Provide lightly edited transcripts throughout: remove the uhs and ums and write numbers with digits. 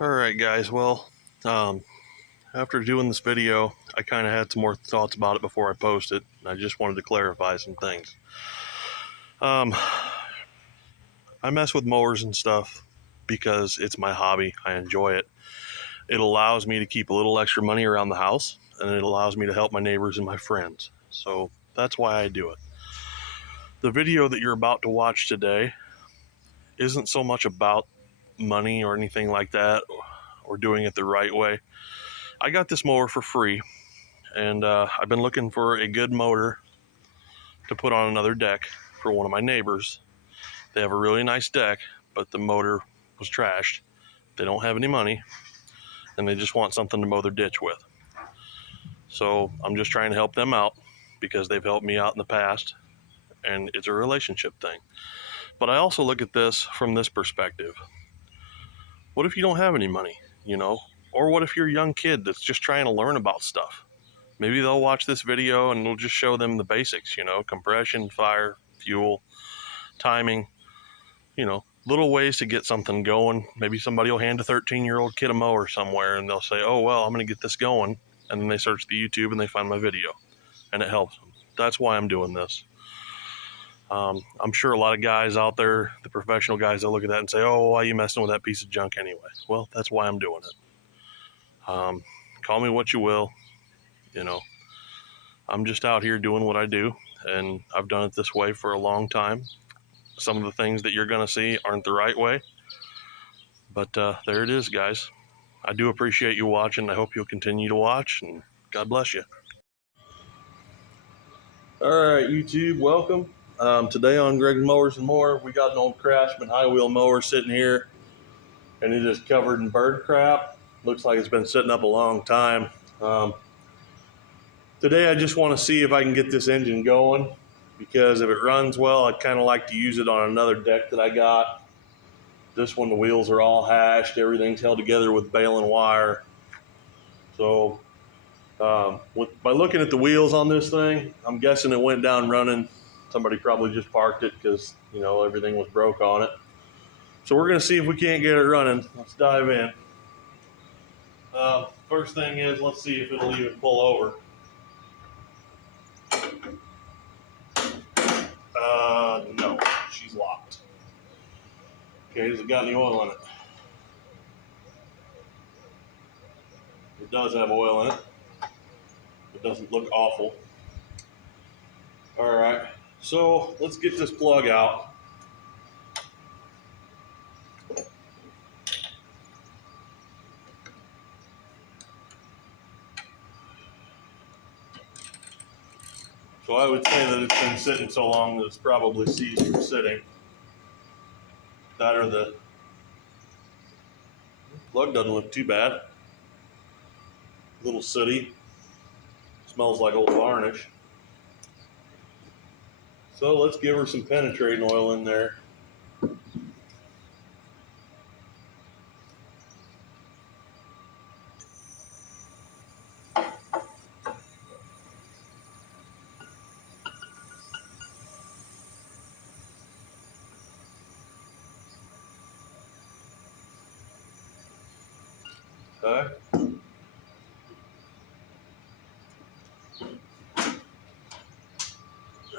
Alright guys, well, after doing this video, I kind of had some more thoughts about it before I post it. I just wanted to clarify some things. I mess with mowers and stuff because it's my hobby. I enjoy it. It allows me to keep a little extra money around the house, and it allows me to help my neighbors and my friends. So that's why I do it. The video that you're about to watch today isn't so much about money or anything like that, or doing it the right way. I got this mower for free, and I've been looking for a good motor to put on another deck for one of my neighbors. They have a really nice deck, but the motor was trashed. They don't have any money, and they just want something to mow their ditch with. So I'm just trying to help them out because they've helped me out in the past, and it's a relationship thing. But I also look at this from this perspective. What if you don't have any money, Or what if you're a young kid that's just trying to learn about stuff? Maybe they'll watch this video and we'll just show them the basics, compression, fire, fuel, timing, little ways to get something going. Maybe somebody will hand a 13-year-old kid a mower somewhere and they'll say, oh, well, I'm going to get this going. And then they search the YouTube and they find my video and it helps them. That's why I'm doing this. I'm sure a lot of guys out there, the professional guys, they'll look at that and say, oh, why are you messing with that piece of junk anyway? Well, that's why I'm doing it. Call me what you will. I'm just out here doing what I do, and I've done it this way for a long time. Some of the things that you're going to see aren't the right way, but there it is, guys. I do appreciate you watching. I hope you'll continue to watch, and God bless you. All right, YouTube, welcome. Today on Greg's Mowers and More, we got an old Craftsman high wheel mower sitting here, and it is covered in bird crap. Looks like it's been sitting up a long time. Today I just want to see if I can get this engine going, because if it runs well, I'd kind of like to use it on another deck that I got. This one, the wheels are all hashed, everything's held together with bale and wire. So by looking at the wheels on this thing, I'm guessing it went down running. Somebody probably just parked it because everything was broke on it. So we're going to see if we can't get it running. Let's dive in. First thing is, let's see if it'll even pull over. No, she's locked. Okay, has it got any oil in it? It does have oil in it. It doesn't look awful. All right, so let's get this plug out. So I would say that it's been sitting so long that it's probably seized from sitting. That or the plug doesn't look too bad. A little sooty. Smells like old varnish. So let's give her some penetrating oil in there. Okay.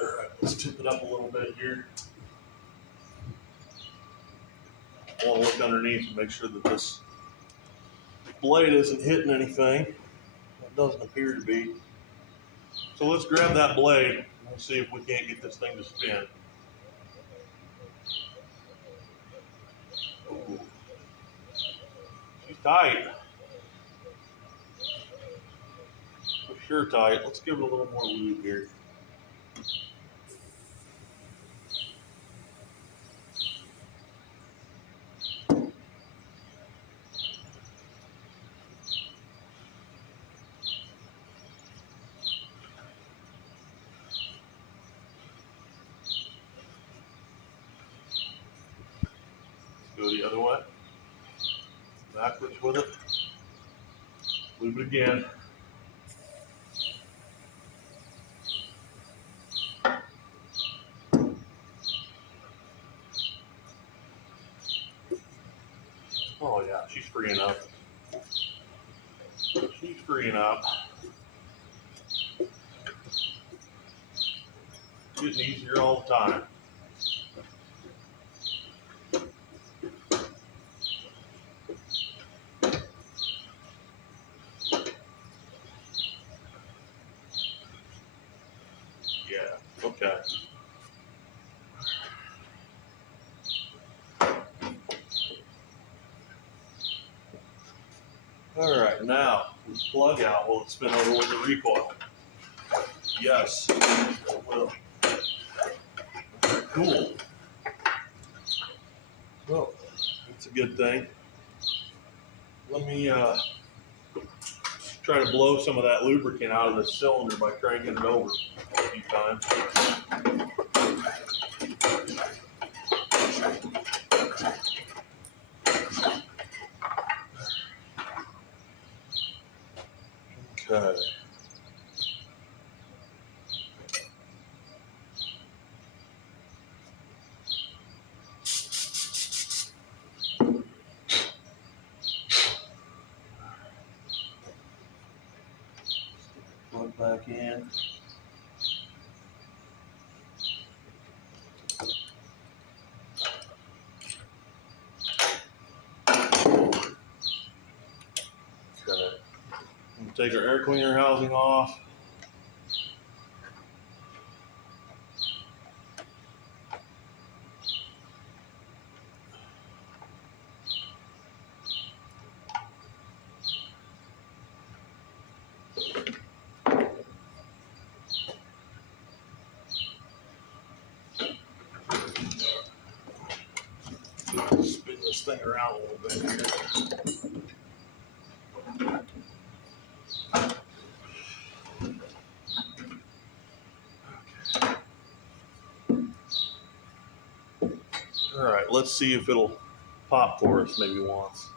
All right, let's tip it up a little bit here. I want to look underneath and make sure that this blade isn't hitting anything. It doesn't appear to be. So let's grab that blade and we'll see if we can't get this thing to spin. Ooh. She's tight. For sure tight. Let's give it a little more lube here. Go the other way. Backwards with it. Lube it again. Oh yeah, she's freeing up. She's freeing up. Getting easier all the time. Yeah, okay. All right, now the plug out. Will it spin over with the recoil? Yes, it will. Cool. Well, that's a good thing. Let me try to blow some of that lubricant out of the cylinder by cranking it over a few times. Okay. Plug back in. Okay. We'll take our air cleaner housing off. Spin this thing around a little bit here. All right, let's see if it'll pop for us maybe once.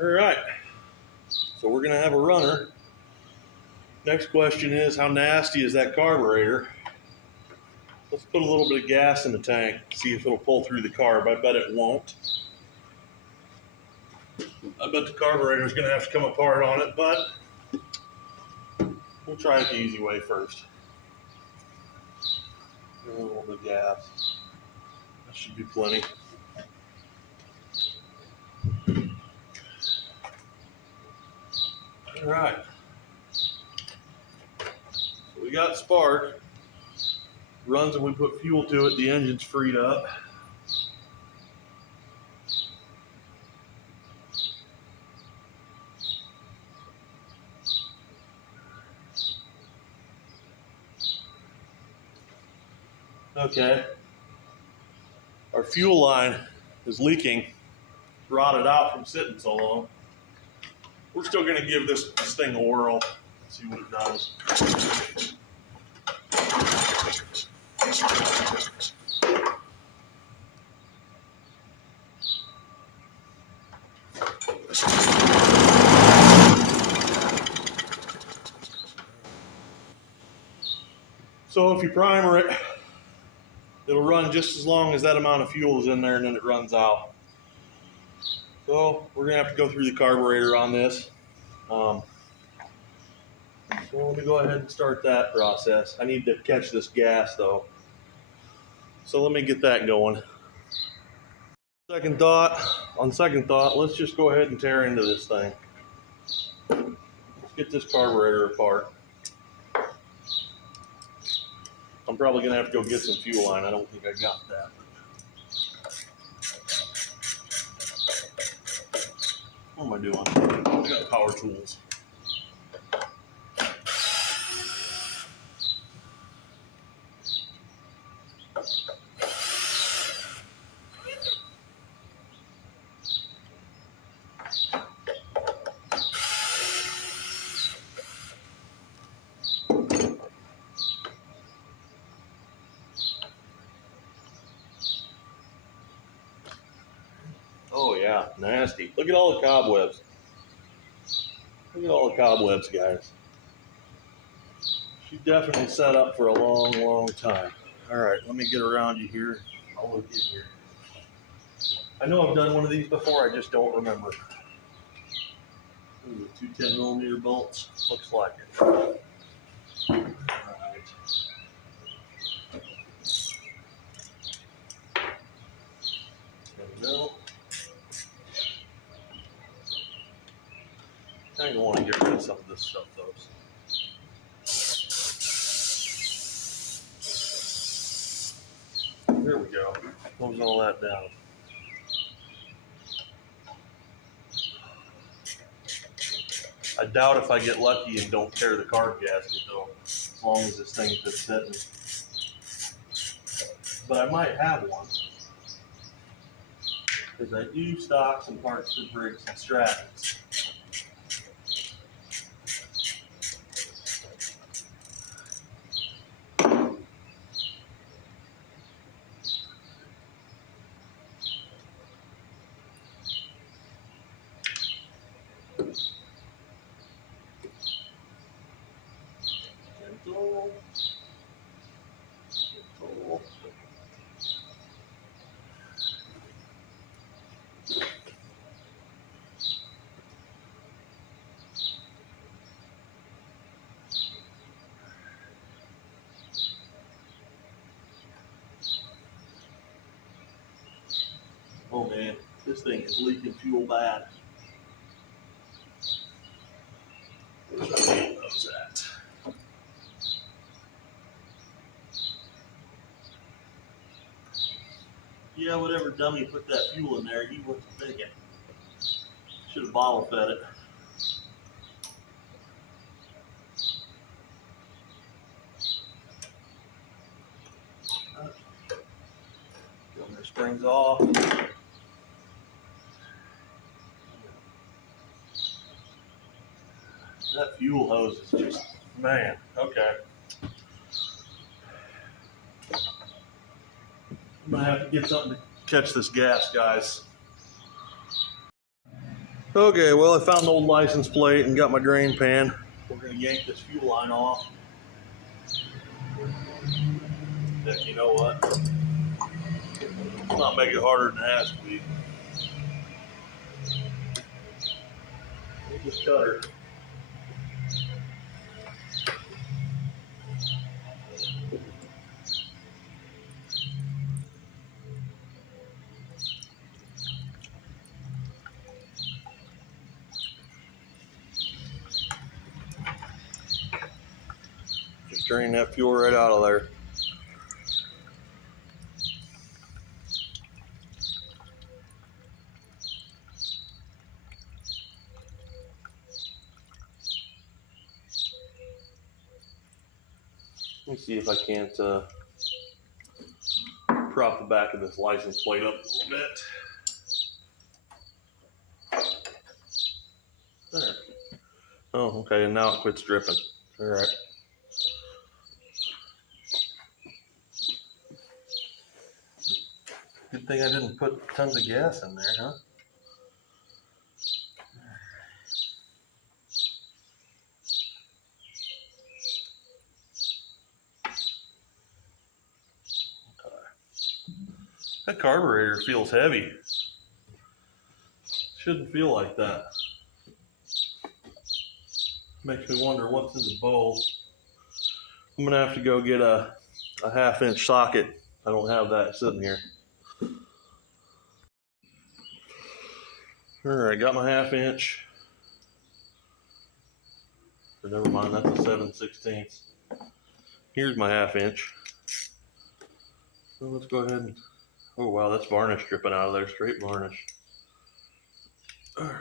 All right, so we're gonna have a runner. Next question is, how nasty is that carburetor? Let's put a little bit of gas in the tank, see if it'll pull through the carb. I bet it won't. I bet the carburetor is going to have to come apart on it, but we'll try it the easy way first. Give it a little bit of gas. That should be plenty. All right. So we got spark. Runs when we put fuel to it, the engine's freed up. Okay. Our fuel line is leaking, rotted out from sitting so long. We're still going to give this thing a whirl, see what it does. So if you primer it, it'll run just as long as that amount of fuel is in there, and then it runs out. So we're gonna have to go through the carburetor on this. So let me go ahead and start that process. I need to catch this gas though. So let me get that going. On second thought, let's just go ahead and tear into this thing. Let's get this carburetor apart. I'm probably gonna have to go get some fuel line. I don't think I got that. What am I doing? I got power tools. Oh yeah, nasty. Look at all the cobwebs. Look at all the cobwebs, guys. She definitely set up for a long, long time. All right, let me get around you here. I'll look in here. I know I've done one of these before, I just don't remember. Ooh, two 10mm bolts. Looks like it. All right. There we go. I don't want to get rid of some of this stuff, though. There we go. Close all that down. I doubt if I get lucky and don't tear the carb gasket, though, as long as this thing's been sitting. But I might have one, because I do stock some parts for Briggs and Strattons. Gentle. Gentle. Oh man, this thing is leaking fuel bad. Where's our fuel hose at? Yeah, whatever dummy put that fuel in there, he wasn't thinking. Should have bottle fed it. Governor springs off. That fuel hose is just, man, okay. I'm gonna have to get something to catch this gas, guys. Okay, well, I found the old license plate and got my drain pan. We're gonna yank this fuel line off. Heck, you know what? Let's not make it harder than it has to be. We'll just cut her. Just drain that fuel right out of there. Let me see if I can't prop the back of this license plate up a little bit. There. Oh, okay, and now it quits dripping. All right. Good thing I didn't put tons of gas in there, huh? That carburetor feels heavy. Shouldn't feel like that. Makes me wonder what's in the bowl. I'm gonna have to go get a 1/2-inch socket. I don't have that sitting here. All right, got my 1/2-inch. Or never mind, that's a 7/16. Here's my 1/2-inch. So let's go ahead and, oh wow, that's varnish dripping out of there, straight varnish. All right.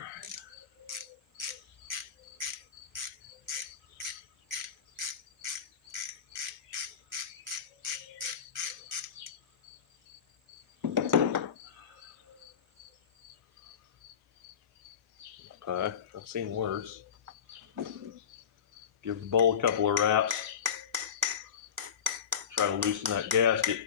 Okay, I've seen worse. Give the bowl a couple of wraps. Try to loosen that gasket.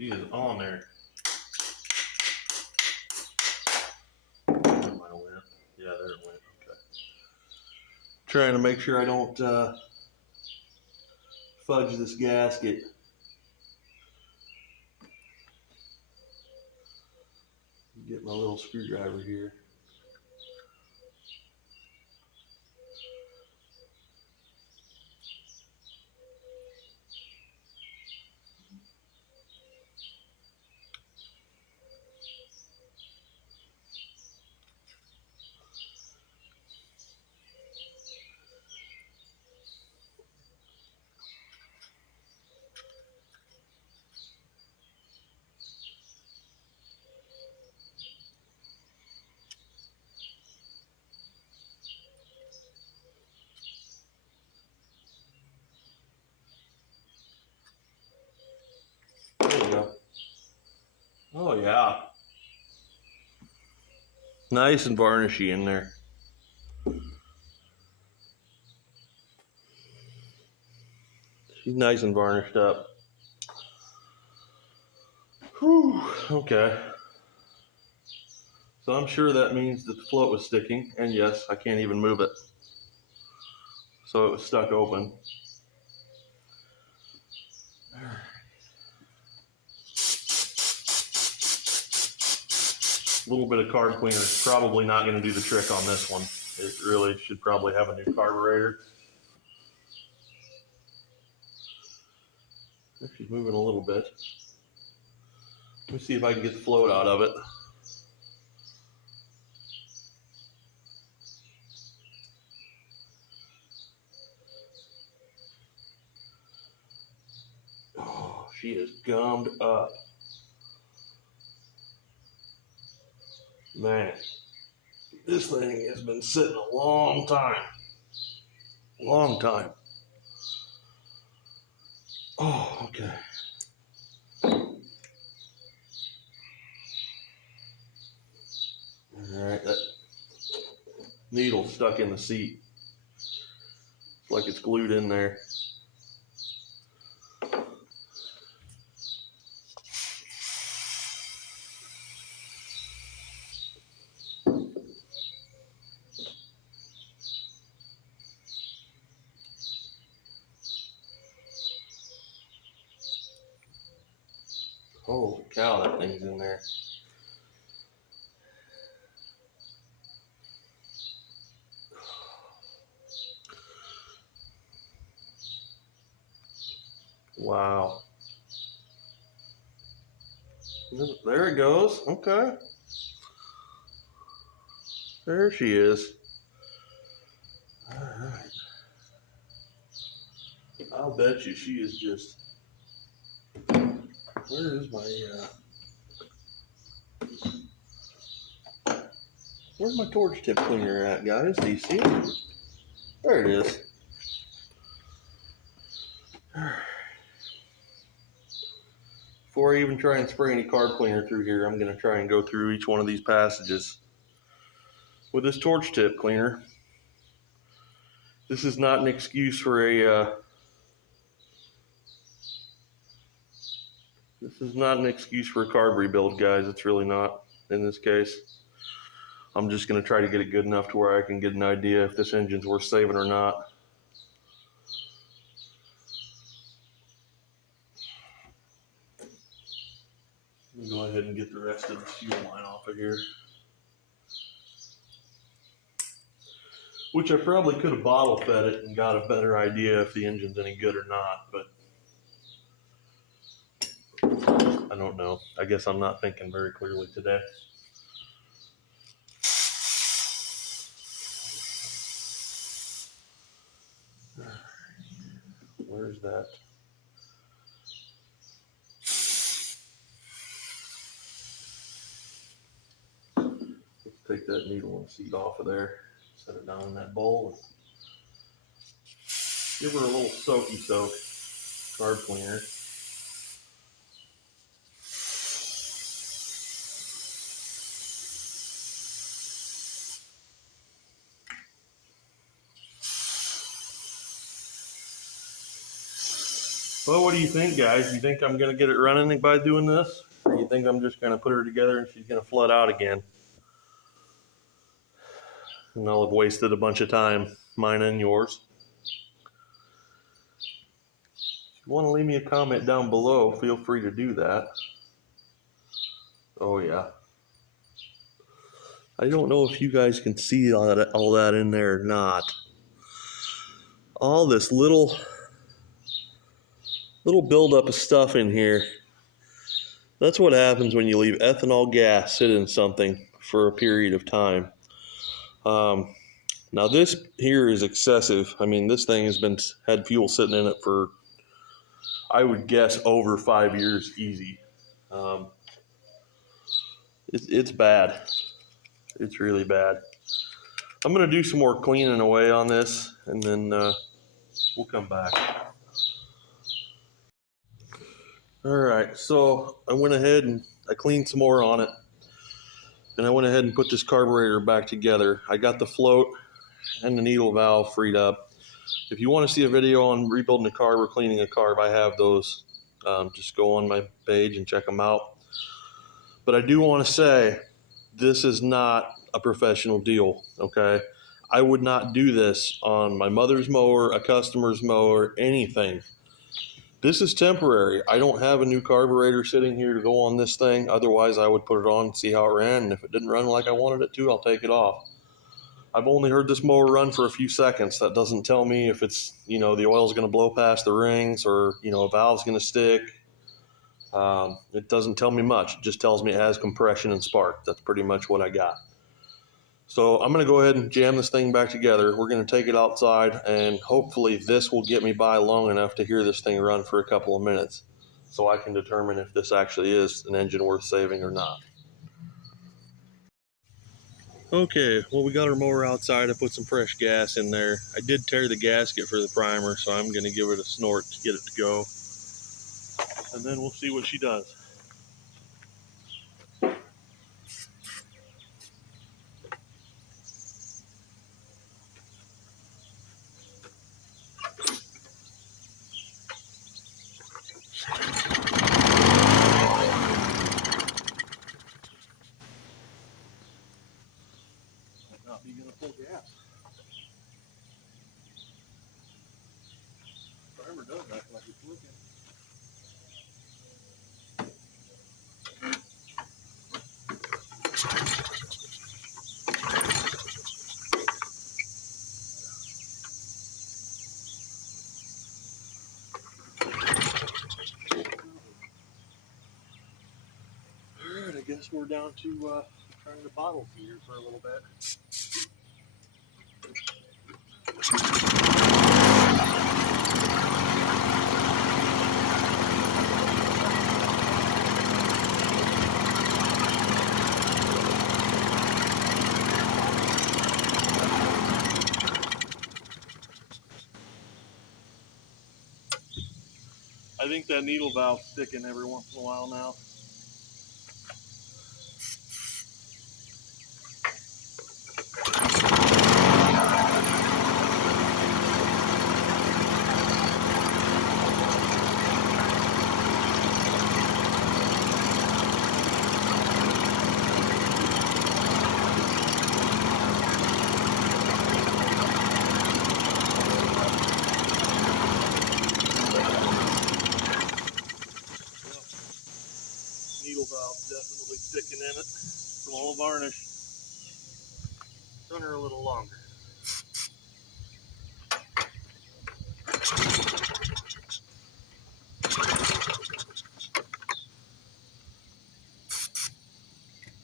She is on there. That might have went. Yeah, there it went. Okay. Trying to make sure I don't fudge this gasket. Get my little screwdriver here. There we go. Oh yeah. Nice and varnishy in there. She's nice and varnished up. Whew, okay. So I'm sure that means that the float was sticking, and yes, I can't even move it. So it was stuck open. A little bit of carb cleaner is probably not going to do the trick on this one. It really should probably have a new carburetor. She's moving a little bit. Let me see if I can get the float out of it. Oh, she is gummed up. Man, this thing has been sitting a long time. Long time. Oh, okay. Alright, that needle's stuck in the seat. It's like it's glued in there. Holy cow, that thing's in there. Wow. There it goes. Okay. There she is. Alright. I'll bet you she is just... Where is my... Where's my torch tip cleaner at, guys? Do you see it? There it is. Before I even try and spray any carb cleaner through here, I'm going to try and go through each one of these passages with this torch tip cleaner. This is not an excuse for a carb rebuild, guys. It's really not in this case. I'm just going to try to get it good enough to where I can get an idea if this engine's worth saving or not. Let me go ahead and get the rest of the fuel line off of here. Which I probably could have bottle fed it and got a better idea if the engine's any good or not, but I don't know. I guess I'm not thinking very clearly today. Where's that? Let's take that needle and seat off of there. Set it down in that bowl. Give her a little soaky soak. Carb cleaner. Well, what do you think, guys? Do you think I'm going to get it running by doing this? Or do you think I'm just going to put her together and she's going to flood out again? And I'll have wasted a bunch of time, mine and yours. If you want to leave me a comment down below, feel free to do that. Oh, yeah. I don't know if you guys can see all that in there or not. All this little buildup of stuff in here. That's what happens when you leave ethanol gas sit in something for a period of time. Now this here is excessive. I mean, this thing has had fuel sitting in it for, I would guess, over 5 years easy. It's bad. It's really bad. I'm gonna do some more cleaning away on this, and then we'll come back. All right, so I went ahead and I cleaned some more on it, and I went ahead and put this carburetor back together. I got the float and the needle valve freed up. If you want to see a video on rebuilding a carb or cleaning a carb, I have those. Just go on my page and check them out. But I do want to say, this is not a professional deal, okay? I would not do this on my mother's mower, a customer's mower, anything. This is temporary. I don't have a new carburetor sitting here to go on this thing. Otherwise, I would put it on and see how it ran. And if it didn't run like I wanted it to, I'll take it off. I've only heard this mower run for a few seconds. That doesn't tell me if it's, the oil's going to blow past the rings or, a valve's going to stick. It doesn't tell me much. It just tells me it has compression and spark. That's pretty much what I got. So I'm going to go ahead and jam this thing back together. We're going to take it outside, and hopefully this will get me by long enough to hear this thing run for a couple of minutes so I can determine if this actually is an engine worth saving or not. Okay, well, we got our mower outside. I put some fresh gas in there. I did tear the gasket for the primer, so I'm going to give it a snort to get it to go. And then we'll see what she does. Might not be going to pull gas. Primer does act like it's looking. Alright, I guess we're down to trying to bottle feed her for a little bit. I think that needle valve's sticking every once in a while now. Needle valve definitely sticking in it. It's a little varnish. Run her a little longer.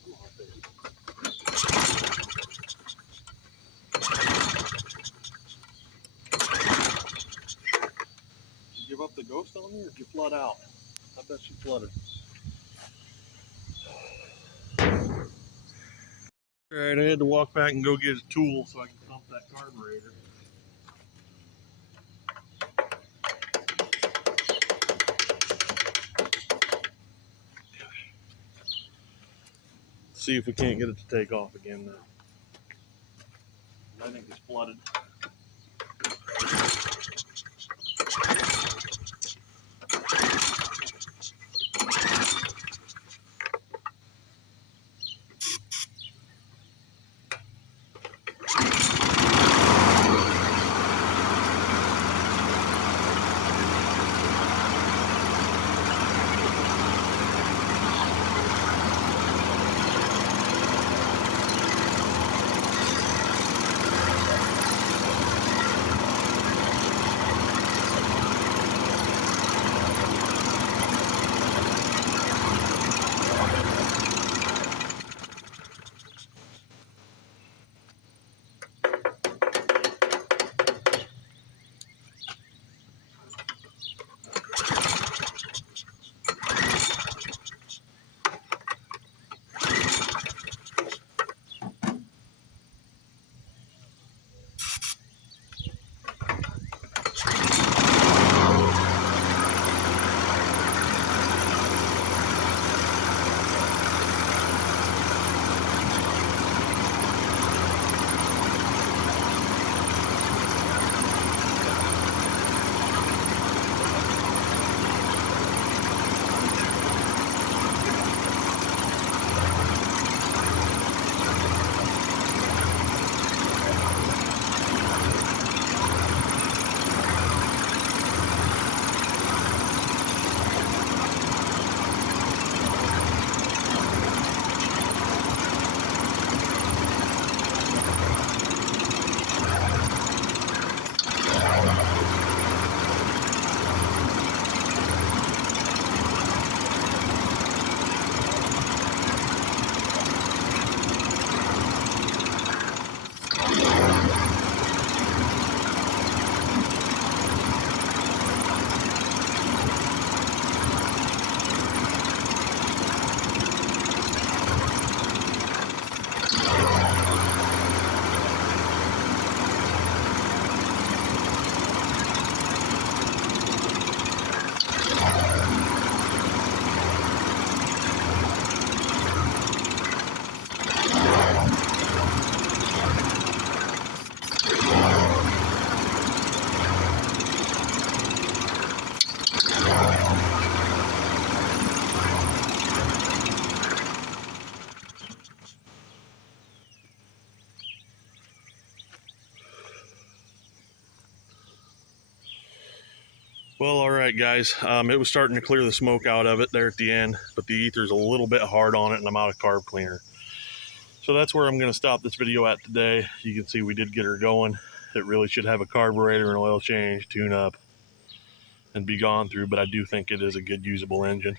Come on, baby. Did you give up the ghost on me, or did you flood out? I bet she flooded. Alright, I had to walk back and go get a tool so I can pump that carburetor. See if we can't get it to take off again now. I think it's flooded. right, guys, it was starting to clear the smoke out of it there at the end, but the ether's a little bit hard on it and I'm out of carb cleaner. So that's where I'm going to stop this video at today. You can see we did get her going. It really should have a carburetor and oil change, tune up, and be gone through, but I do think it is a good usable engine.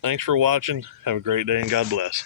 Thanks for watching. Have a great day and God bless.